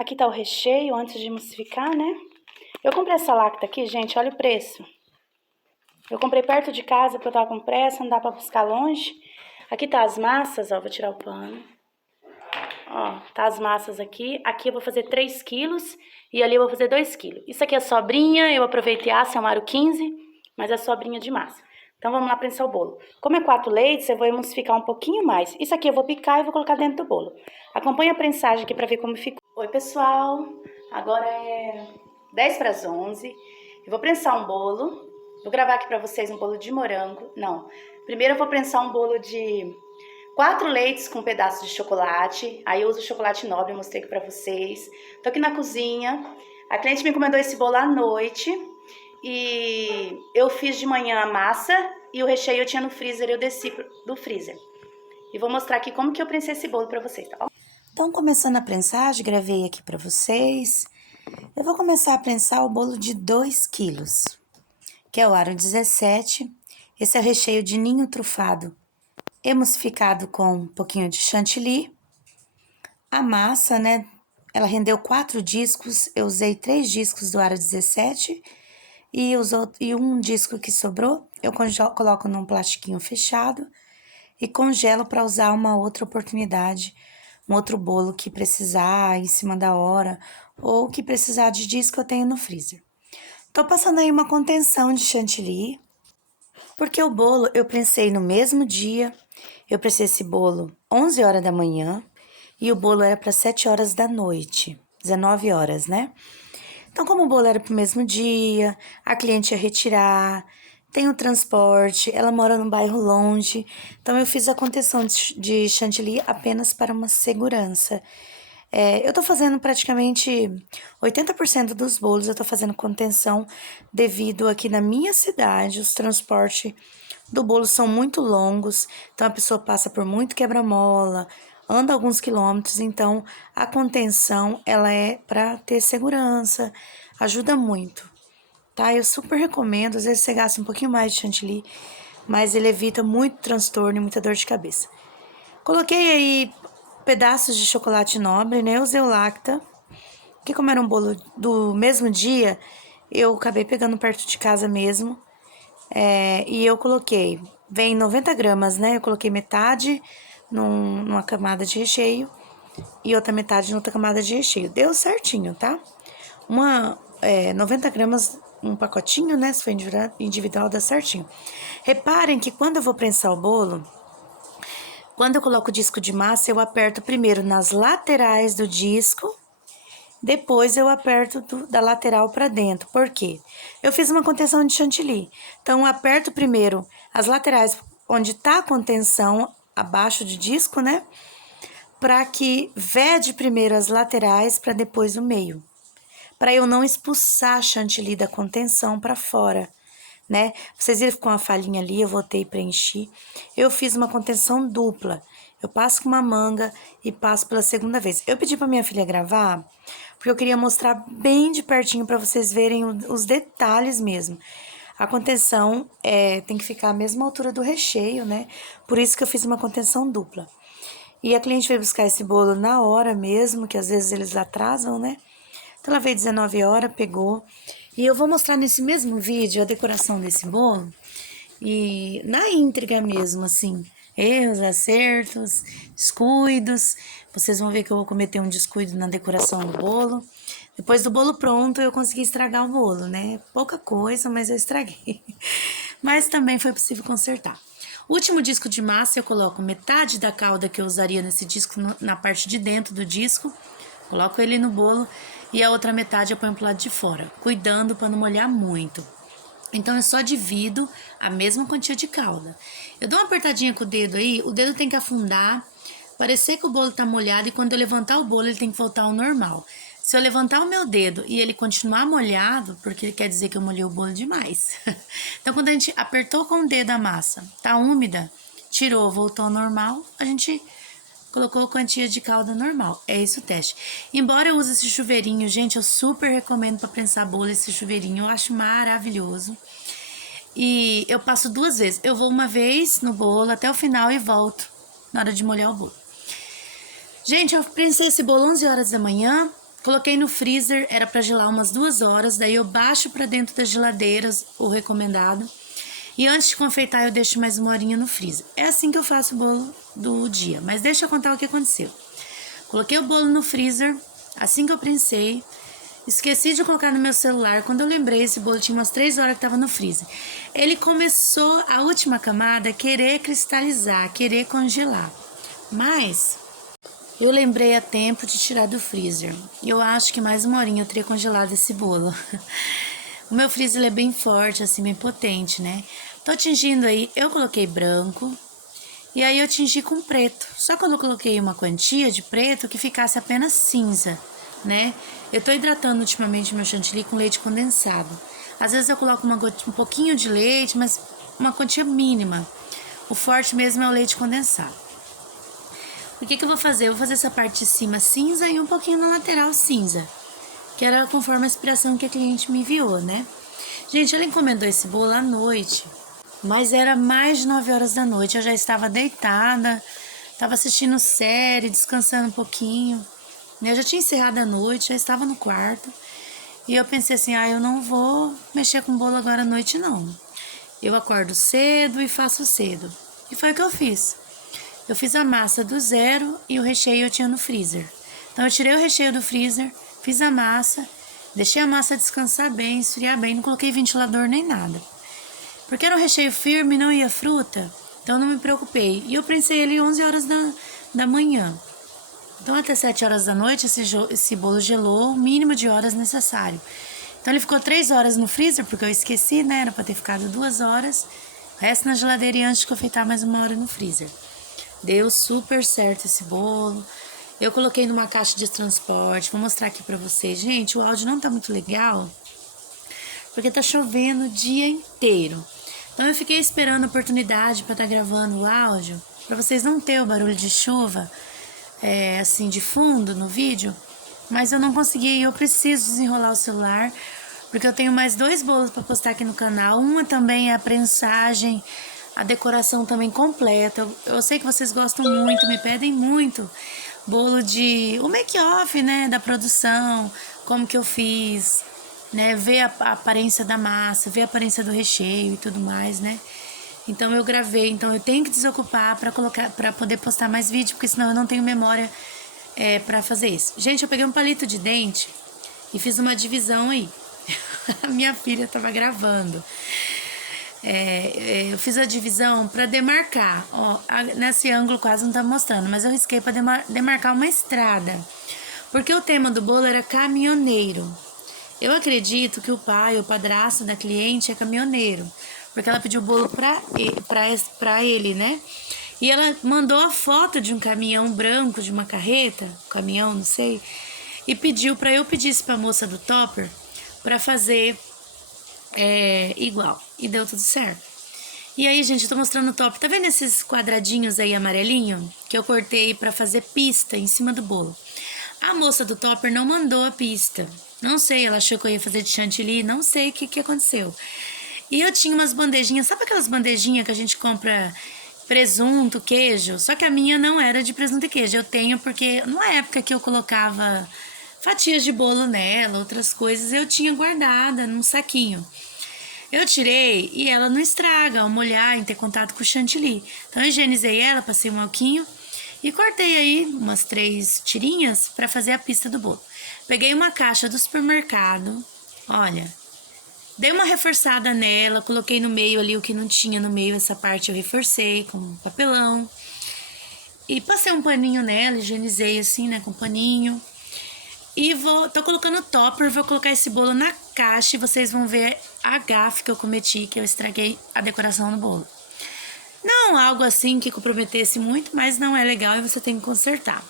Aqui tá o recheio antes de emulsificar, né? Eu comprei essa lacta aqui, gente, olha o preço. Eu comprei perto de casa porque eu tava com pressa, não dá pra buscar longe. Aqui tá as massas, ó, vou tirar o pano. Ó, tá as massas aqui. Aqui eu vou fazer 3 quilos e ali eu vou fazer 2 quilos. Isso aqui é sobrinha, eu aproveitei a Selmaro 15, mas é sobrinha de massa. Então vamos lá prensar o bolo. Como é 4 leites, eu vou emulsificar um pouquinho mais. Isso aqui eu vou picar e vou colocar dentro do bolo. Acompanha a prensagem aqui pra ver como ficou. Oi, pessoal. Agora é 10 para as 11. Eu vou prensar um bolo. Vou gravar aqui pra vocês um bolo de morango. Não. Primeiro eu vou prensar um bolo de 4 leites com um pedaço de chocolate. Aí eu uso chocolate nobre, eu mostrei aqui pra vocês. Tô aqui na cozinha. A cliente me encomendou esse bolo à noite. E eu fiz de manhã a massa e o recheio eu tinha no freezer, eu desci do freezer. E vou mostrar aqui como que eu prensei esse bolo pra vocês, tá bom? Então, começando a prensagem, gravei aqui pra vocês. Eu vou começar a prensar o bolo de 2 quilos, que é o aro 17. Esse é o recheio de ninho trufado, emulsificado com um pouquinho de chantilly. A massa, né, ela rendeu 4 discos, eu usei 3 discos do aro 17 e um disco que sobrou, eu coloco num plastiquinho fechado e congelo para usar uma outra oportunidade, um outro bolo que precisar em cima da hora ou que precisar de disco eu tenho no freezer. Tô passando aí uma contenção de chantilly, porque o bolo eu prensei no mesmo dia. Eu prensei esse bolo 11 horas da manhã e o bolo era para 7 horas da noite, 19 horas, né? Então, como o bolo era pro mesmo dia, a cliente ia retirar, tem o transporte, ela mora num bairro longe, então eu fiz a contenção de chantilly apenas para uma segurança. Eu tô fazendo praticamente 80% dos bolos, eu tô fazendo contenção devido aqui na minha cidade, os transportes do bolo são muito longos, então a pessoa passa por muito quebra-mola, anda alguns quilômetros, então a contenção ela é para ter segurança, ajuda muito, tá? Eu super recomendo, às vezes você gasta um pouquinho mais de chantilly, mas ele evita muito transtorno e muita dor de cabeça. Coloquei aí pedaços de chocolate nobre, né? Eu usei o Lacta, que como era um bolo do mesmo dia, eu acabei pegando perto de casa mesmo. E eu coloquei, vem 90 gramas, né? Eu coloquei metade numa camada de recheio e outra metade noutra camada de recheio. Deu certinho, tá? 90 gramas, um pacotinho, né? Se for individual, dá certinho. Reparem que quando eu vou prensar o bolo, quando eu coloco o disco de massa, eu aperto primeiro nas laterais do disco, depois eu aperto da lateral para dentro. Por quê? Eu fiz uma contenção de chantilly. Então, eu aperto primeiro as laterais onde tá a contenção, abaixo do disco, né? Para que vede primeiro as laterais para depois o meio. Para eu não expulsar a chantilly da contenção para fora, né? Vocês viram que com a falhinha ali, eu voltei e preenchi. Eu fiz uma contenção dupla. Eu passo com uma manga e passo pela segunda vez. Eu pedi pra minha filha gravar, porque eu queria mostrar bem de pertinho para vocês verem os detalhes mesmo. A contenção tem que ficar à mesma altura do recheio, né? Por isso que eu fiz uma contenção dupla. E a cliente veio buscar esse bolo na hora mesmo, que às vezes eles atrasam, né? Então, ela veio 19 horas, pegou. E eu vou mostrar nesse mesmo vídeo a decoração desse bolo. E na íntegra mesmo, assim. Erros, acertos, descuidos. Vocês vão ver que eu vou cometer um descuido na decoração do bolo. Depois do bolo pronto, eu consegui estragar o bolo, né? Pouca coisa, mas eu estraguei. Mas também foi possível consertar. O último disco de massa, eu coloco metade da calda que eu usaria nesse disco na parte de dentro do disco. Coloco ele no bolo e a outra metade eu ponho pro lado de fora, cuidando para não molhar muito. Então, eu só divido a mesma quantia de calda. Eu dou uma apertadinha com o dedo aí, o dedo tem que afundar, parecer que o bolo tá molhado e quando eu levantar o bolo ele tem que voltar ao normal. Se eu levantar o meu dedo e ele continuar molhado, porque quer dizer que eu molhei o bolo demais. Então, quando a gente apertou com o dedo a massa, tá úmida, tirou, voltou ao normal, a gente colocou a quantia de calda normal. É esse o teste. Embora eu use esse chuveirinho, gente, eu super recomendo para prensar bolo esse chuveirinho. Eu acho maravilhoso. E eu passo 2 vezes. Eu vou uma vez no bolo até o final e volto na hora de molhar o bolo. Gente, eu prensei esse bolo 11 horas da manhã. Coloquei no freezer, era para gelar umas 2 horas, daí eu baixo para dentro das geladeiras, o recomendado. E antes de confeitar, eu deixo mais 1 horinha no freezer. É assim que eu faço o bolo do dia, mas deixa eu contar o que aconteceu. Coloquei o bolo no freezer, assim que eu prensei, esqueci de colocar no meu celular. Quando eu lembrei, esse bolo tinha umas 3 horas que estava no freezer. Ele começou, a última camada, a querer cristalizar, querer congelar. Mas eu lembrei a tempo de tirar do freezer. Eu acho que mais 1 horinha eu teria congelado esse bolo. O meu freezer é bem forte, assim, bem potente, né? Tô tingindo aí, eu coloquei branco. E aí eu tingi com preto. Só que eu coloquei uma quantia de preto que ficasse apenas cinza, né? Eu tô hidratando ultimamente meu chantilly com leite condensado. Às vezes eu coloco um pouquinho de leite, mas uma quantia mínima. O forte mesmo é o leite condensado. O que eu vou fazer? Eu vou fazer essa parte de cima cinza e um pouquinho na lateral cinza. Que era conforme a inspiração que a cliente me enviou, né? Gente, ela encomendou esse bolo à noite. Mas era mais de 9 horas da noite, eu já estava deitada, estava assistindo série, descansando um pouquinho. Eu já tinha encerrado a noite, já estava no quarto. E eu pensei assim, eu não vou mexer com bolo agora à noite, não. Eu acordo cedo e faço cedo. E foi o que eu fiz. Eu fiz a massa do zero e o recheio eu tinha no freezer. Então eu tirei o recheio do freezer, fiz a massa, deixei a massa descansar bem, esfriar bem, não coloquei ventilador nem nada. Porque era um recheio firme, não ia fruta, então não me preocupei. E eu prensei ele 11 horas da manhã. Então até 7 horas da noite esse bolo gelou o mínimo de horas necessário. Então ele ficou 3 horas no freezer, porque eu esqueci, né? Era pra ter ficado 2 horas. O resto na geladeira e antes de confeitar mais 1 hora no freezer. Deu super certo esse bolo. Eu coloquei numa caixa de transporte. Vou mostrar aqui pra vocês. Gente, o áudio não tá muito legal, porque tá chovendo o dia inteiro. Então eu fiquei esperando a oportunidade para estar gravando o áudio, para vocês não terem o barulho de chuva, assim, de fundo no vídeo. Mas eu não consegui e eu preciso desenrolar o celular, porque eu tenho mais 2 bolos para postar aqui no canal. Uma também é a prensagem, a decoração também completa. Eu sei que vocês gostam muito, me pedem muito bolo o make-off, né, da produção, como que eu fiz, né, ver a aparência da massa, ver a aparência do recheio e tudo mais, né? Então eu gravei, então eu tenho que desocupar para poder postar mais vídeo, porque senão eu não tenho memória para fazer isso. Gente, eu peguei um palito de dente e fiz uma divisão aí. A minha filha tava gravando. Eu fiz a divisão para demarcar. Ó, nesse ângulo quase não tá mostrando, mas eu risquei para demarcar uma estrada. Porque o tema do bolo era caminhoneiro. Eu acredito que o padrasto da cliente é caminhoneiro, porque ela pediu o bolo pra ele, né? E ela mandou a foto de um caminhão branco, de uma carreta, caminhão, não sei, e pediu pra eu pedisse pra moça do topper pra fazer igual. E deu tudo certo. E aí, gente, eu tô mostrando o topper. Tá vendo esses quadradinhos aí amarelinho? Que eu cortei pra fazer pista em cima do bolo. A moça do topper não mandou a pista. Não sei, ela achou que eu ia fazer de chantilly, não sei o que aconteceu. E eu tinha umas bandejinhas, sabe aquelas bandejinhas que a gente compra presunto, queijo? Só que a minha não era de presunto e queijo. Eu tenho porque numa época que eu colocava fatias de bolo nela, outras coisas, eu tinha guardada num saquinho. Eu tirei e ela não estraga ao molhar, em ter contato com o chantilly. Então eu higienizei ela, passei um alquinho e cortei aí umas 3 tirinhas para fazer a pista do bolo. Peguei uma caixa do supermercado, olha, dei uma reforçada nela, coloquei no meio ali o que não tinha no meio, essa parte eu reforcei com papelão. E passei um paninho nela, higienizei assim, né, com paninho. E tô colocando topper, vou colocar esse bolo na caixa e vocês vão ver a gafe que eu cometi, que eu estraguei a decoração do bolo. Não algo assim que comprometesse muito, mas não é legal e você tem que consertar.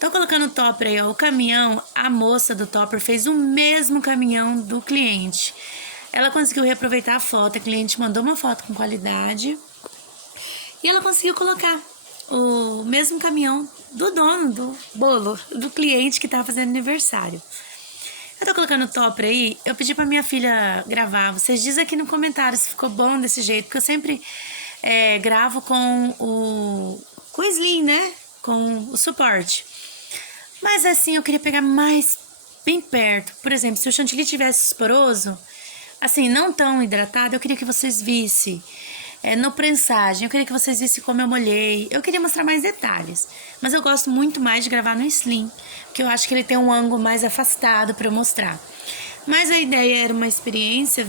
Tô colocando o topper aí, ó. O caminhão, a moça do topper fez o mesmo caminhão do cliente. Ela conseguiu reaproveitar a foto, a cliente mandou uma foto com qualidade. E ela conseguiu colocar o mesmo caminhão do dono do bolo, do cliente que tava fazendo aniversário. Eu tô colocando o topper aí, eu pedi pra minha filha gravar. Vocês dizem aqui no comentário se ficou bom desse jeito, porque eu sempre gravo com o slim, né? Com o suporte. Mas assim, eu queria pegar mais bem perto. Por exemplo, se o chantilly tivesse poroso, assim, não tão hidratado, eu queria que vocês vissem no prensagem, eu queria que vocês vissem como eu molhei. Eu queria mostrar mais detalhes. Mas eu gosto muito mais de gravar no Slim, porque eu acho que ele tem um ângulo mais afastado para eu mostrar. Mas a ideia era uma experiência,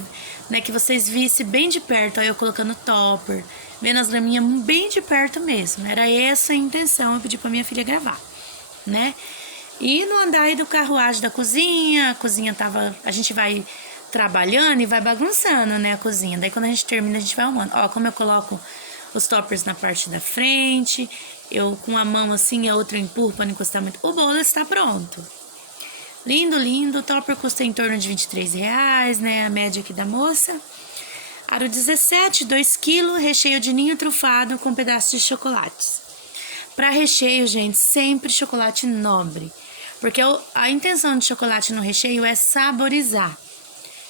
né, que vocês vissem bem de perto, aí eu colocando topper, vendo as graminhas bem de perto mesmo. Era essa a intenção, eu pedi pra minha filha gravar, né? E no andar aí do carruagem da cozinha, a cozinha tava... A gente vai trabalhando e vai bagunçando, né, a cozinha. Daí quando a gente termina, a gente vai arrumando. Ó, como eu coloco os toppers na parte da frente, eu com a mão assim, a outra eu empurro pra não encostar muito. O bolo está pronto. Lindo, lindo. O topper custa em torno de R$23, né, a média aqui da moça. Aro 17, 2 kg, recheio de ninho trufado com pedaços de chocolates. Para recheio, gente, sempre chocolate nobre. Porque a intenção de chocolate no recheio é saborizar.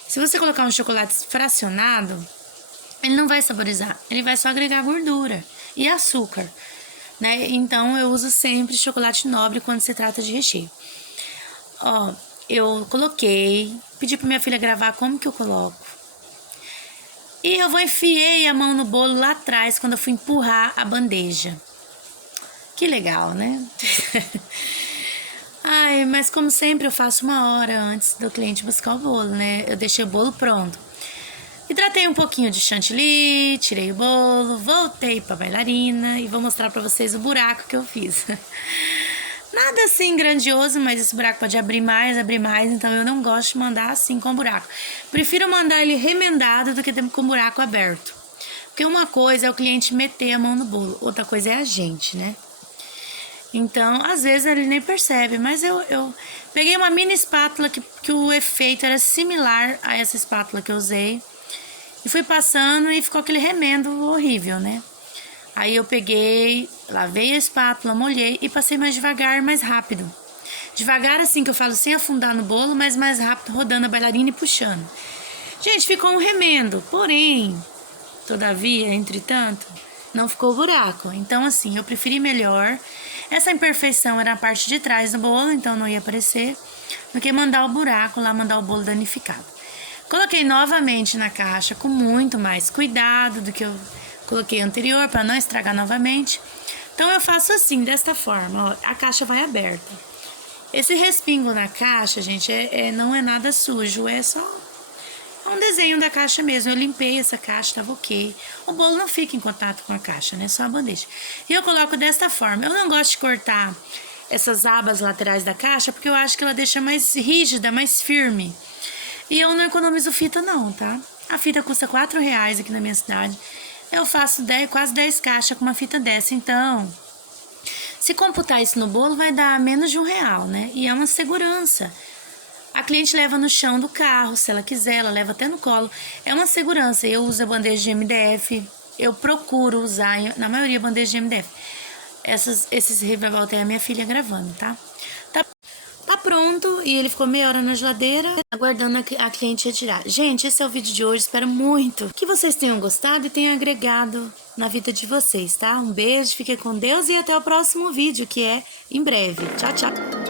Se você colocar um chocolate fracionado, ele não vai saborizar. Ele vai só agregar gordura e açúcar, né? Então, eu uso sempre chocolate nobre quando se trata de recheio. Ó, eu coloquei, pedi pra minha filha gravar como que eu coloco. E eu enfiei a mão no bolo lá atrás quando eu fui empurrar a bandeja. Que legal, né? Ai, mas como sempre eu faço 1 hora antes do cliente buscar o bolo, né? Eu deixei o bolo pronto. Hidratei um pouquinho de chantilly, tirei o bolo, voltei pra bailarina e vou mostrar pra vocês o buraco que eu fiz. Nada assim grandioso, mas esse buraco pode abrir mais, então eu não gosto de mandar assim com buraco. Prefiro mandar ele remendado do que com buraco aberto. Porque uma coisa é o cliente meter a mão no bolo, outra coisa é a gente, né? Então, às vezes ele nem percebe, mas eu peguei uma mini espátula que o efeito era similar a essa espátula que eu usei. E fui passando e ficou aquele remendo horrível, né? Aí eu peguei, lavei a espátula, molhei e passei mais devagar, mais rápido. Devagar assim, que eu falo, sem afundar no bolo, mas mais rápido, rodando a bailarina e puxando. Gente, ficou um remendo, porém, todavia, entretanto, não ficou buraco. Então, assim, eu preferi melhor. Essa imperfeição era a parte de trás do bolo, então não ia aparecer, do que mandar o buraco lá, mandar o bolo danificado. Coloquei novamente na caixa com muito mais cuidado do que eu coloquei anterior, para não estragar novamente. Então, eu faço assim, desta forma, ó, a caixa vai aberta. Esse respingo na caixa, gente, não é nada sujo, é só um desenho da caixa mesmo. Eu limpei essa caixa, tava ok. O bolo não fica em contato com a caixa, né? Só a bandeja. E eu coloco desta forma. Eu não gosto de cortar essas abas laterais da caixa, porque eu acho que ela deixa mais rígida, mais firme. E eu não economizo fita não, tá? A fita custa R$4 aqui na minha cidade. Eu faço quase 10 caixas com uma fita dessa, então... Se computar isso no bolo, vai dar menos de R$1, né? E é uma segurança. A cliente leva no chão do carro, se ela quiser, ela leva até no colo. É uma segurança. Eu uso a bandeja de MDF. Eu procuro usar, na maioria, bandeja de MDF. Esses reviravolta é a minha filha gravando, tá? Tá pronto e ele ficou meia hora na geladeira, aguardando a cliente retirar. Gente, esse é o vídeo de hoje. Espero muito que vocês tenham gostado e tenham agregado na vida de vocês, tá? Um beijo, fiquem com Deus e até o próximo vídeo, que é em breve. Tchau, tchau!